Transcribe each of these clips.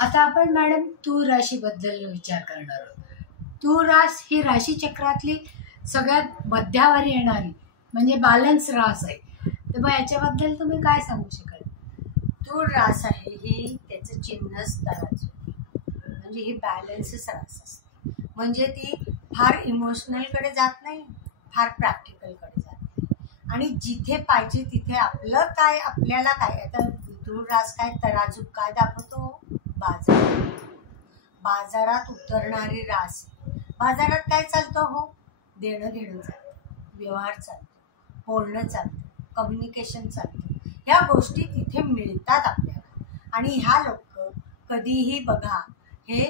आता आपण मॅडम तूळ राशीबद्दल विचार करणार आहोत। तूळ रास ही राशी चक्रातली सगळ्यात मध्यावर येणारी म्हणजे बॅलन्स रास आहे। तर मग याच्याबद्दल तुम्ही काय सांगू शकाल? तूळ रास आहे ही त्याचं चिन्हच तराजू, म्हणजे ही बॅलन्सच रास असते। म्हणजे ती फार इमोशनलकडे जात नाही, फार प्रॅक्टिकलकडे जात नाही, आणि जिथे पाहिजे तिथे आपलं काय आपल्याला काय। आता तूळ रास काय तराजू काय दाखवतो? बाजारात उतरणारी रास। बाजारात काय चालतं हो? देणं घेणं चालतं, व्यवहार चालतो, बोलणं चालतं, कम्युनिकेशन चालतं। ह्या गोष्टी तिथे मिळतात आपल्याला। आणि ह्या लोक कधीही बघा हे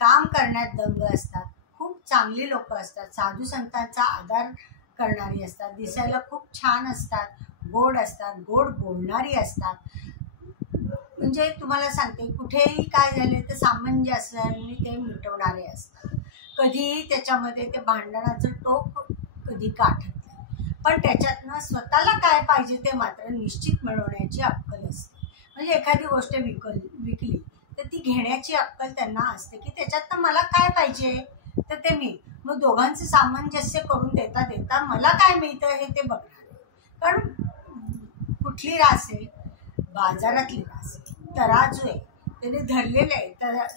काम करण्यात दंग असतात, खूप चांगली लोक असतात, साधू संतांचा आदर करणारी असतात, दिसायला खूप छान असतात, गोड असतात, गोड बोलणारी असतात। म्हणजे तुम्हाला सांगते, कुठेही काय झाले तर सामंजस्याने ते मिटवणारे असतात। कधीही त्याच्यामध्ये ते भांडणाचं टोक कधी गाठत नाही, पण त्याच्यातनं स्वतःला काय पाहिजे ते मात्र निश्चित मिळवण्याची अक्कल असते। म्हणजे एखादी गोष्ट विकली तर ती घेण्याची अक्कल त्यांना असते की त्याच्यातनं मला काय पाहिजे तर ते मी मग दोघांचं सामंजस्य करून देता देता मला काय मिळतं हे ते बघणार। कारण कुठली रास आहे? बाजारातली रास, तराजू आहे, त्याने धरलेलं आहे।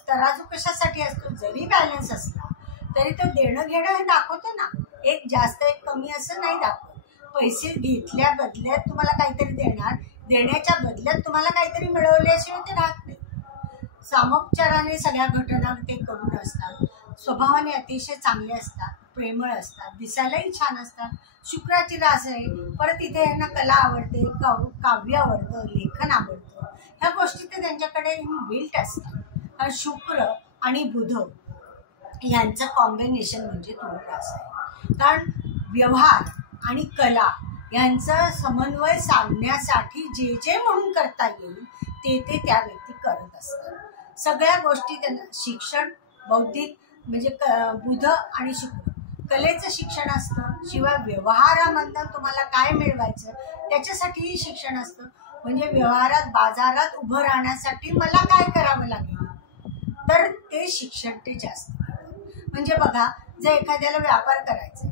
तराजू कशासाठी असतो? जरी बॅलन्स असला तरी तो देणं घेणं हे दाखवतो ना, एक जास्त एक कमी असं नाही दाखवत। पैसे घेतल्या बदल्यात तुम्हाला काहीतरी देणार, देण्याच्या बदल्यात तुम्हाला काहीतरी मिळवल्याशिवाय ते राहत नाही। सामोपचाराने सगळ्या घटना ते करून असतात, स्वभावाने अतिशय चांगले असतात, प्रेमळ असतात, दिसायलाही छान असतात। शुक्राची रास आहे, परत इथे यांना कला आवडते, काव्य आवडतं, लेखन आवडतं, ह्या गोष्टी ते त्यांच्याकडे बिल्ट असतात। शुक्र आणि बुध यांचं कॉम्बिनेशन म्हणजे तूळ रास आहे। कारण व्यवहार आणि कला यांचा समन्वय साधण्यासाठी जे जे म्हणून करता येईल ते ते त्या व्यक्ती करत असतात। सगळ्या गोष्टी त्यांना शिक्षण, बौद्धिक म्हणजे बुध आणि शुक्र कलेचं शिक्षण असतं, शिवाय व्यवहारामधनं तुम्हाला काय मिळवायचं त्याच्यासाठीही शिक्षण असतं। म्हणजे व्यवहारात बाजारात उभं राहण्यासाठी मला काय करावं लागेल तर ते शिक्षण ते जास्त। म्हणजे बघा, जर एखाद्याला व्यापार करायचा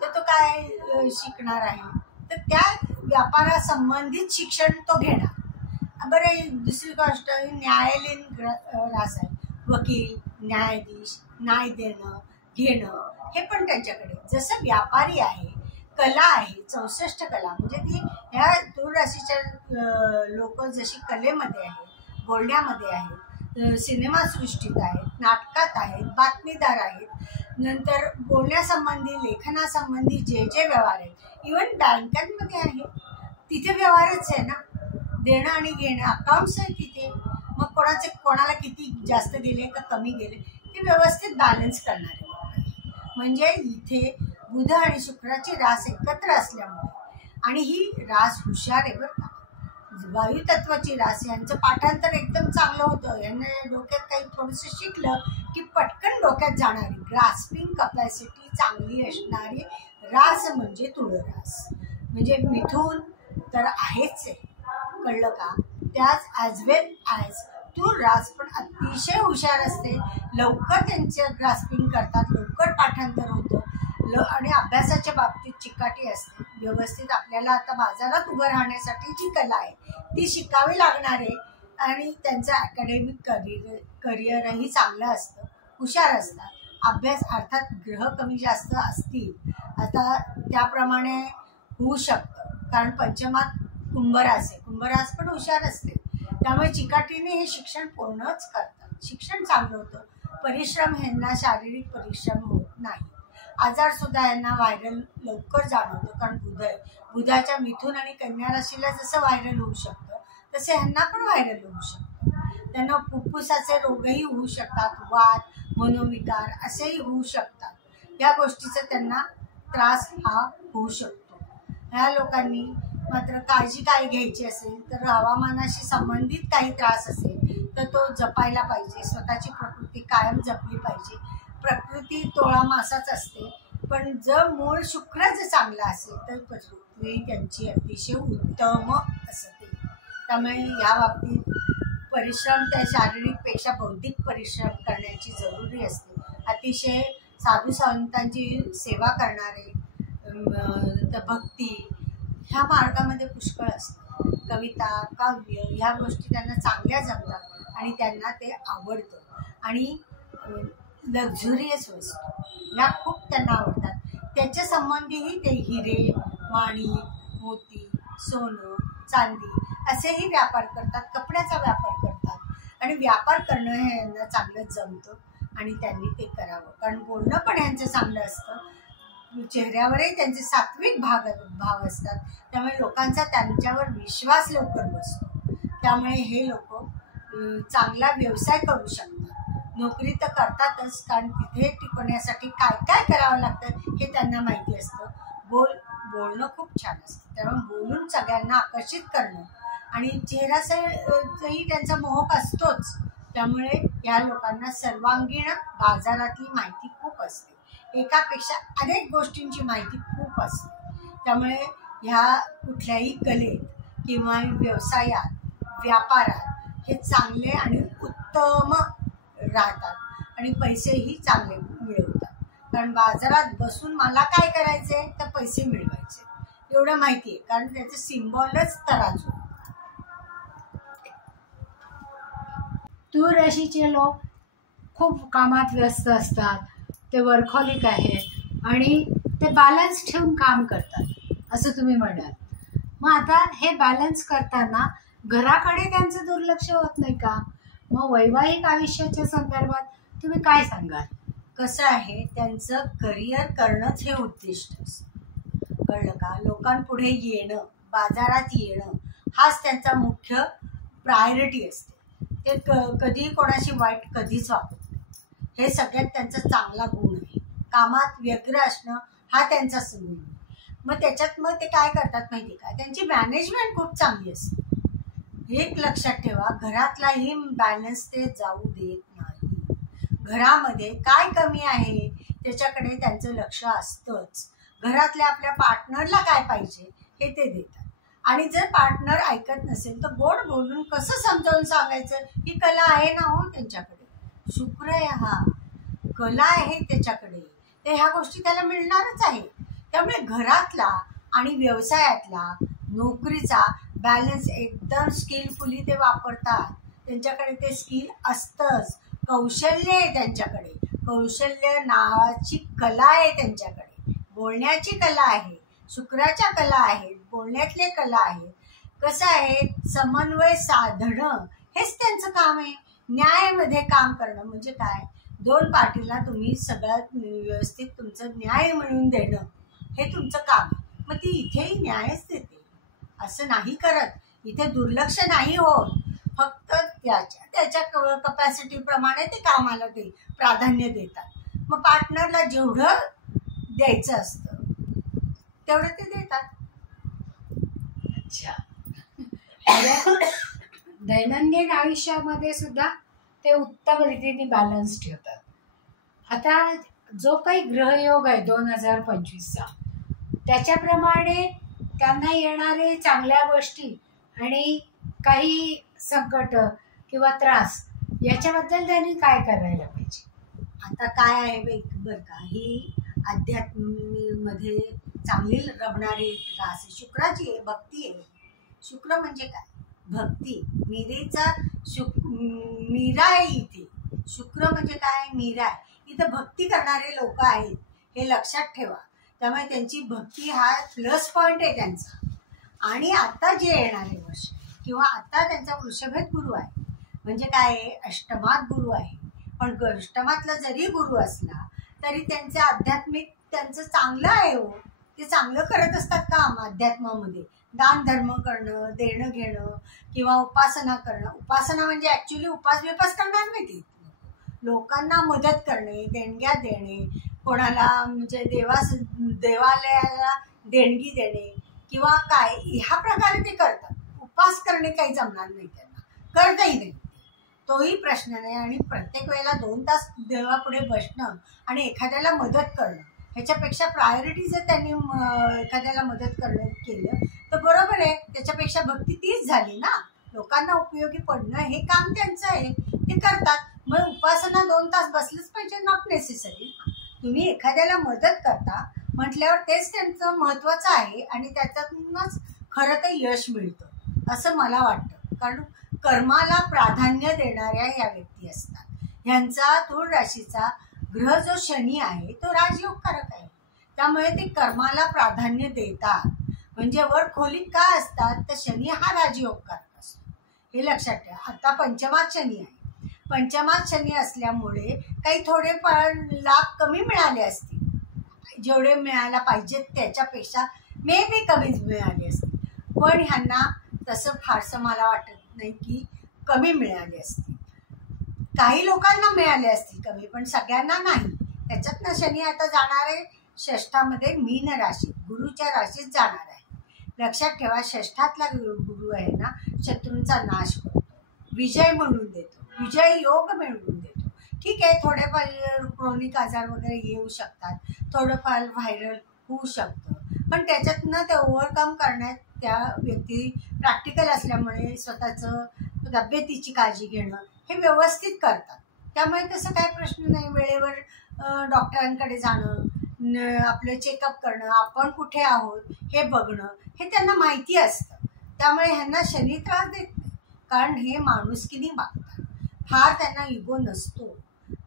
तर तो काय शिकणार आहे तर त्या व्यापारासंबंधित शिक्षण तो घेणार। बरं, दुसरी गोष्ट न्यायालयीन रास आहे, वकील, न्यायाधीश, न्याय देणं घेणं हे पण त्यांच्याकडे। जसं व्यापारी आहे, कला आहे, 64 कला म्हणजे ती ह्या तूळ राशीच्या लोक जशी कलेमध्ये आहेत, बोलण्यामध्ये आहेत, सिनेमासृष्टीत आहेत, नाटकात आहेत, बातमीदार आहेत, नंतर बोलण्यासंबंधी लेखनासंबंधी जे जे व्यवहार आहेत, इव्हन बँकांमध्ये आहेत, तिथे व्यवहारच आहे ना, देणं आणि घेणं, अकाउंट्स आहे तिथे। मग कोणाला किती जास्त गेले का कमी गेले ते व्यवस्थित बॅलन्स करणारे लोक। म्हणजे इथे बुध आणि शुक्राची रास एकत्र असल्यामुळे, आणि ही रास हुशार आहे बरं का, वायुतत्वाची रास, यांचं पाठांतर एकदम चांगलं होतं, यांना डोक्यात काही थोडंसं शिकलं की पटकन डोक्यात जाणारी ग्रास्पिंग कपॅसिटी चांगली असणारी रास म्हणजे तूळ रास। म्हणजे मिथुन तर आहेच आहे, कळलं का? त्याच ॲज वेल ॲज तूळ रास पण अतिशय हुशार असते, लवकर त्यांचं ग्रास्पिंग करतात, लवकर पाठांतर होतं, आणि अभ्यासाच्या बाबतीत चिकाटी असते व्यवस्थित। आपल्याला आता बाजारात उभं राहण्यासाठी जी कला आहे ती शिकावी लागणार आहे, आणि त्यांचं अकॅडमिक करिअरही चांगलं असतं, हुशार असतात। अभ्यास अर्थात ग्रह कमी जास्त असतील आता त्याप्रमाणे होऊ शकतं, कारण पंचमात कुंभरास आहे, कुंभरास पण हुशार असते, त्यामुळे चिकाटीने हे शिक्षण पूर्णच करतात, शिक्षण चांगलं होतं। परिश्रम ह्यांना शारीरिक परिश्रम होत नाही, आजार सुद्धा यांना व्हायरल लवकर जाणवतं, कारण बुध आहे। बुधाच्या मिथुन आणि कन्या राशीला जसं व्हायरल होऊ शकतं तसे ह्यांना पण व्हायरल होऊ शकतं। त्यांना फुफ्फुसाचे रोगही होऊ शकतात, वात, मनोविकार असेही होऊ शकतात। या गोष्टीचा त्यांना त्रास हा होऊ शकतो। ह्या लोकांनी मात्र काळजी काय घ्यायची असेल तर हवामानाशी संबंधित काही त्रास असेल तर तो जपायला पाहिजे, स्वतःची प्रकृती कायम जपली पाहिजे। प्रकृती तोळा मासाच असते, पण जर मूळ शुक्र जर चांगला असेल तर प्रकृती त्यांची अतिशय उत्तम असते। त्यामुळे या बाबतीत परिश्रम त्या शारीरिकपेक्षा बौद्धिक परिश्रम करण्याची जरुरी असते. अतिशय साधू संतांची सेवा करणारे, भक्ती ह्या मार्गामध्ये पुष्कळ असतं. कविता, काव्य ह्या गोष्टी त्यांना चांगल्या जमतात आणि त्यांना ते आवडतं. आणि लक्झुरियस वस्तू ह्या खूप त्यांना आवडतात. त्याच्या संबंधीही ते हिरे, माणिक, मोती, सोनं, चांदी असेही व्यापार करतात, कपड्याचा व्यापार करतात. आणि व्यापार करणं हे यांना चांगलं जमतं आणि त्यांनी ते करावं. कारण बोलणं पण यांचं चांगलं असतं, चेहऱ्यावरही त्यांचे सात्विक भाव असतात. त्यामुळे लोकांचा त्यांच्यावर विश्वास लवकर बसतो. त्यामुळे हे लोक चांगला व्यवसाय करू शकतात. नोकरी तर करतातच, कारण तिथे टिकवण्यासाठी काय काय करावं लागतं हे त्यांना माहिती असतं. बोलणं खूप छान असतं. त्यामुळे बोलून सगळ्यांना आकर्षित करणं आणि चेहऱ्याचाही त्यांचा मोहक असतोच. त्यामुळे या लोकांना सर्वांगीण बाजारातली माहिती खूप असते. एकापेक्षा अनेक गोष्टींची माहिती खूप असते. त्यामुळे ह्या कुठल्याही कलेत किंवा व्यवसायात, व्यापारात हे चांगले आणि उत्तम राहतात आणि पैसेही चांगले मिळवतात. कारण बाजारात बसून मला काय करायचे तर पैसे मिळवायचे एवढं माहिती आहे. कारण त्याचं सिम्बॉलच तराजू. तूळ राशीचे लोक खूप कामात व्यस्त असतात, ते वर्कहॉलिक आहेत आणि ते बॅलन्स ठेवून काम करतात असं तुम्ही म्हणाल. मग आता हे बॅलन्स करताना घराकडे त्यांचं दुर्लक्ष होत नाही का? मग वैवाहिक आयुष्याच्या संदर्भात तुम्ही काय सांगाल? कसं आहे, त्यांचं करिअर करणंच हे उद्दिष्ट असतं, कळलं का? लोकांपुढे येणं, बाजारात येणं हाच त्यांचा मुख्य प्रायोरिटी असते. ते कधी कोणाशी वाईट कधीच वापरत नाही. हे सगळ्यात त्यांचा चांगला गुण आहे. कामात व्यग्र असणं हा त्यांचा गुण आहे. मग त्याच्यात मग ते काय करतात माहिती का? त्यांची मॅनेजमेंट खूप चांगली असते. एक लक्षात ठेवा, घरातलाही बॅलन्स ते जाऊ देत नाही. घरामध्ये काय कमी आहे त्याच्याकडे त्यांचं लक्ष असतंच. घरातल्या आपल्या पार्टनरला काय पाहिजे हे ते देतात. आणि जर पार्टनर ऐकत नसेल तर गोड बोलून कसं समजावून सांगायचं, ही कला आहे ना हो त्यांच्याकडे. शुक्र आहे हा, कला आहे त्याच्याकडे, ते ह्या गोष्टी त्याला मिळणारच आहे. त्यामुळे घरातला आणि व्यवसायातला, नोकरीचा बॅलन्स एकदम स्किलफुली ते वापरतात. त्यांच्याकडे ते स्किल असतंच. कौशल्य आहे त्यांच्याकडे. कौशल्य नावाची कला आहे त्यांच्याकडे. बोलण्याची कला आहे, शुक्राच्या कला आहेत, बोलण्यातले कला आहेत. कसं आहे, समन्वय साधणं हेच त्यांचं काम आहे. न्यायामध्ये काम करणं म्हणजे काय? दोन पार्टीला तुम्ही सगळ्यात व्यवस्थित तुमचं न्याय मिळवून देणं हे तुमचं काम आहे. मग ती इथेही न्यायच देते, असं नाही करत. इथे दुर्लक्ष नाही होत. फक्त त्याच्या कपॅसिटीप्रमाणे ते कामाला ते प्राधान्य देतात. मग पार्टनरला जेवढं द्यायचं असतं तेवढं ते देतात. अच्छा. दैनंदिन आयुष्यामध्ये सुद्धा ते उत्तम रीतीने बॅलन्स ठेवतात. आता जो काही ग्रहयोग आहे 2025चा, त्याच्याप्रमाणे त्यांना येणारे चांगल्या गोष्टी आणि काही संकट किंवा त्रास याच्याबद्दल त्यांनी काय करायला पाहिजे? आता काय आहे बरं का, ही अध्यात्मामध्ये चांगली रमणारी रास आहे. शुक्राची आहे, भक्ती आहे. शुक्र म्हणजे काय? भक्ती. मीरेचा मीरा आहे इथे. शुक्र म्हणजे काय? मीरा आहे. इथं भक्ती करणारे लोक आहेत, हे लक्षात ठेवा. त्यामुळे त्यांची भक्ती हा प्लस पॉईंट आहे त्यांचा. आणि आता जे येणारे वर्ष किंवा आता त्यांचा वृषभेत गुरु आहे, म्हणजे काय आहे, अष्टमात गुरु आहे. पण अष्टमातला जरी गुरु असला तरी त्यांचे आध्यात्मिक त्यांचं चांगलं आहे हो. ते चांगलं करत असतात काम अध्यात्मामध्ये. दान धर्म करणं, देणं घेणं किंवा उपासना करणं. उपासना म्हणजे ॲक्च्युली उपास करणार नाही ते. लोकांना मदत करणे, देणग्या देणे, कोणाला म्हणजे देवालयाला देणगी देणे किंवा काय ह्या प्रकारे ते करतात. उपास करणे काही जमणार नाही त्यांना, करताही नाही. तोही प्रश्न नाही. आणि प्रत्येक वेळेला 2 तास देवापुढे बसणं आणि एखाद्याला मदत करणं ह्याच्यापेक्षा प्रायोरिटी जर त्यांनी एखाद्याला मदत करणं केलं तर बरोबर आहे. त्याच्यापेक्षा भक्ती तीच झाली ना. लोकांना उपयोगी पडणं हे काम त्यांचं आहे, ते करतात. मग उपासना 2 तास बसलंच पाहिजे? Not necessary. तुम्ही एखाद्याला मदत करता म्हटल्यावर तेच त्यांचं महत्वाचं आहे आणि त्याच्यातूनच खरं तर यश मिळतं असं मला वाटतं. कारण कर्माला प्राधान्य देणाऱ्या ह्या व्यक्ती असतात. ह्यांचा तुळ राशीचा ग्रह जो शनी आहे तो राजयोगकारक आहे, त्यामुळे ते कर्माला प्राधान्य देतात. म्हणजे वर खोलीत का असतात तर शनी हा राजयोगकारक असतो, हे लक्षात ठेवा. आता पंचमात शनी आहे. पंचमात शनी असल्यामुळे काही थोडेफार लाभ कमी मिळाले असतील, जेवढे मिळायला पाहिजेत त्याच्यापेक्षा मे बी कमीच मिळाले असतील. पण ह्यांना तसं फारसं मला वाटत नाही की कमी मिळाले असतील. काही लोकांना मिळाले असतील कमी, पण सगळ्यांना नाही. त्याच्यातनं शनी आता जाणार आहे षष्ठामध्ये मीन राशी, गुरुच्या राशीत जाणार आहे. लक्षात ठेवा, षष्ठातला गुरु आहे ना, शत्रूंचा नाश करतो, विजय म्हणून देतो, विजय योग मिळवून देतो. ठीक आहे, थोडेफार क्रोनिक आजार वगैरे येऊ शकतात, थोडंफार व्हायरल होऊ शकतं, पण त्याच्यातनं ते ओव्हरकम करण्यात त्या व्यक्ती प्रॅक्टिकल असल्यामुळे स्वतःचं तब्येतीची काळजी घेणं हे व्यवस्थित करतात. त्यामुळे तसं काही प्रश्न नाही. वेळेवर डॉक्टरांकडे जाणं, आपलं चेकअप करणं, आपण कुठे आहोत हे बघणं, हे त्यांना माहिती असतं. त्यामुळे ह्यांना शनी त्रास देत नाही, कारण हे माणुसकीने वागतात, फार त्यांना इगो नसतो.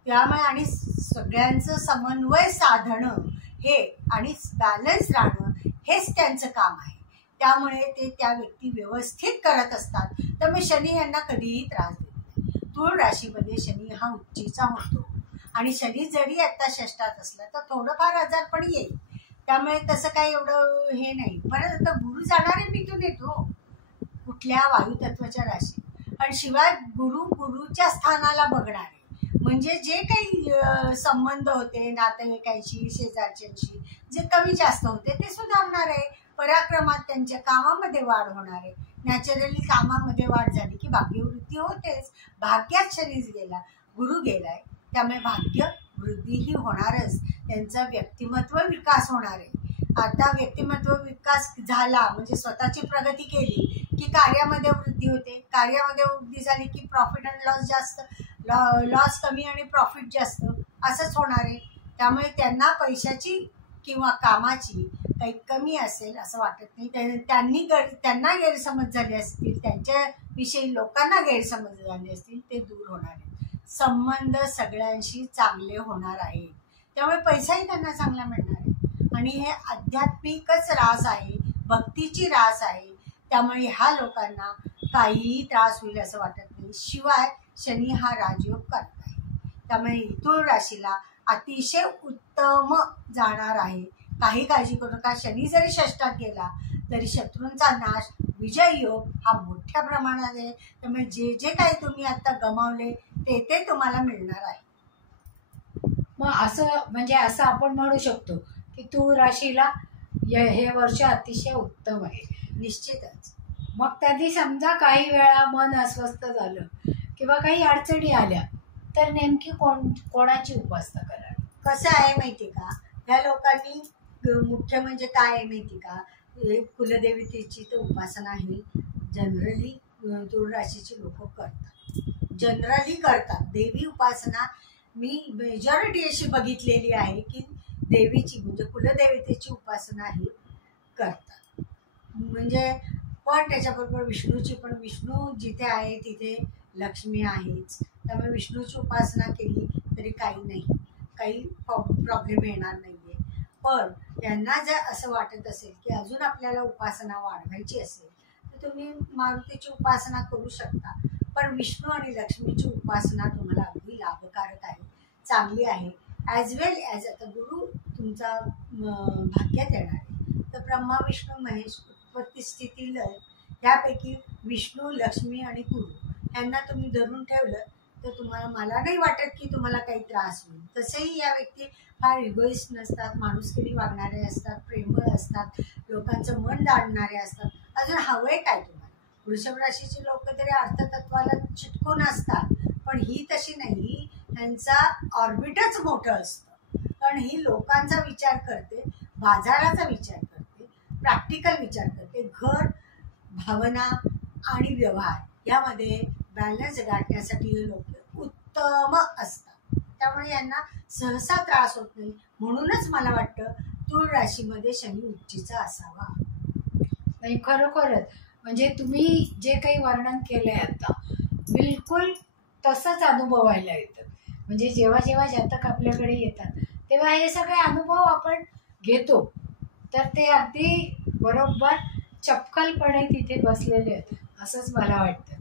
त्यामुळे आणि सगळ्यांचं समन्वय साधणं हे आणि बॅलन्स राहणं हेच त्यांचं काम आहे. त्यामुळे ते त्या व्यक्ती व्यवस्थित करत असतात. त्यामुळे शनी यांना कधीही त्रास देत नाही. तुळ राशीमध्ये शनी हा उच्चीचा होतो आणि शनी जरी आता षष्ठात असला तर थोडंफार आजार पण येईल. त्यामुळे तसं काही एवढं हे नाही. परत आता गुरु जाणारे मिथून येतो कुठल्या वायुतत्वाच्या राशीत, आणि शिवाय गुरुच्या स्थानाला बघणारे, म्हणजे जे काही संबंध होते नातेवाईकांशी शेजारच्यांशी जे कमी जास्त होते ते सुधारणार आहे. पराक्रमात त्यांच्या कामामध्ये वाढ होणार आहे. नॅचरली कामामध्ये वाढ झाली की भाग्यवृद्धी होतेच. भाग्यात शनीच गेला, गुरु गेलाय, त्यामुळे भाग्य वृद्धीही होणारच. त्यांचा व्यक्तिमत्व विकास होणार आहे. आता व्यक्तिमत्व विकास झाला म्हणजे स्वतःची प्रगती केली की कार्यामध्ये वृद्धी होते. कार्यामध्ये वृद्धी झाली की प्रॉफिट अँड लॉस जास्त, लॉस कमी आणि प्रॉफिट जास्त, असंच होणार आहे. त्यामुळे त्यांना पैशाची किंवा कामाची काही कमी असेल असं वाटत नाही. त्यांना गैरसमज झाले असतील, त्यांच्याविषयी लोकांना गैरसमज झाले असतील, ते दूर होणार आहेत. संबंध सगळ्यांशी चांगले होणार आहेत. त्यामुळे पैसाही त्यांना चांगला मिळणार आहे. आणि हे आध्यात्मिकच रास आहे, भक्तीची रास आहे. त्यामुळे ह्या लोकांना काहीही त्रास होईल असं वाटत नाही. शिवाय शनी हा राजयोग करत आहे, त्यामुळे तुळ राशीला अतिशय उत्तम जाणार आहे. काही काळजी करू नका. शनी जरी षष्ठात गेला तरी शत्रूंचा नाश, विजय योग हा मोठ्या प्रमाणात आहे. त्यामुळे जे जे काही तुम्ही आता गमावले ते तुम्हाला मिळणार आहे. मग असं म्हणजे असं आपण म्हणू शकतो की तुळ राशीला हे वर्ष अतिशय उत्तम आहे. निश्चितच. मग त्याची समजा काही वेळा मन अस्वस्थ झालं किंवा काही अडचणी आल्या तर नेमकी कोणाची उपासना करावी? कसं आहे माहिती का, ह्या लोकांनी मुख्य म्हणजे काय आहे माहिती का, कुलदेवतेची तर उपासना ही जनरली तुळ राशीची लोक करतात, जनरली करतात. देवी उपासना मी मेजॉरिटी अशी बघितलेली आहे की देवीची म्हणजे कुलदेवतेची उपासना ही करतात. म्हणजे पण त्याच्याबरोबर विष्णूची पण, विष्णू जिथे आहे तिथे लक्ष्मी आहेच. त्यामुळे विष्णूची उपासना केली तरी काही नाही, काही प्रॉब्लेम येणार नाहीये. पण त्यांना जर असं वाटत असेल की अजून आपल्याला उपासना वाढवायची असेल तर तुम्ही मारुतीची उपासना करू शकता. पण विष्णू आणि लक्ष्मीची उपासना तुम्हाला अगदी लाभकारक आहे, चांगली आहे. ॲज वेल ॲज आता गुरु तुमचा भाग्यात येणार आहे. तर ब्रह्मा विष्णू महेश उत्पत्ती स्थिती लय यापैकी विष्णू लक्ष्मी आणि गुरु यांना तुम्ही धरून ठेवलं तर तुम्हाला, मला नाही वाटत की तुम्हाला काही त्रास होईल. तसेही या व्यक्ती फार इगोइस्ट नसतात, माणुसकीने वागणारे असतात, प्रेमळ असतात, लोकांचं मन जाणणारे असतात. अजून हवंय काय तुम्हाला? वृषभ राशीचे लोक तरी अर्थतत्वाला चिटकून असतात, पण ही तशी नाही. त्यांचा ऑर्बिटच मोठं असतं, कारण ही लोकांचा विचार करते, बाजाराचा विचार करते, प्रॅक्टिकल विचार करते. घर, भावना आणि व्यवहार यामध्ये बॅलन्स गाठण्यासाठी हे लोक उत्तम असतात. त्यामुळे यांना सहसा त्रास होत नाही. म्हणूनच मला वाटतं तूळ राशीमध्ये शनी उच्चीचा असावा. नाही, खरोखरच म्हणजे तुम्ही जे काही वर्णन केलंय आता बिलकुल तसंच अनुभवायला येतं. म्हणजे जेव्हा जेव्हा जातक आपल्याकडे येतात तेव्हा हे सगळे अनुभव आपण घेतो, तर ते अगदी बरोबर चपखलपणे तिथे बसलेले आहेत असंच मला वाटतं.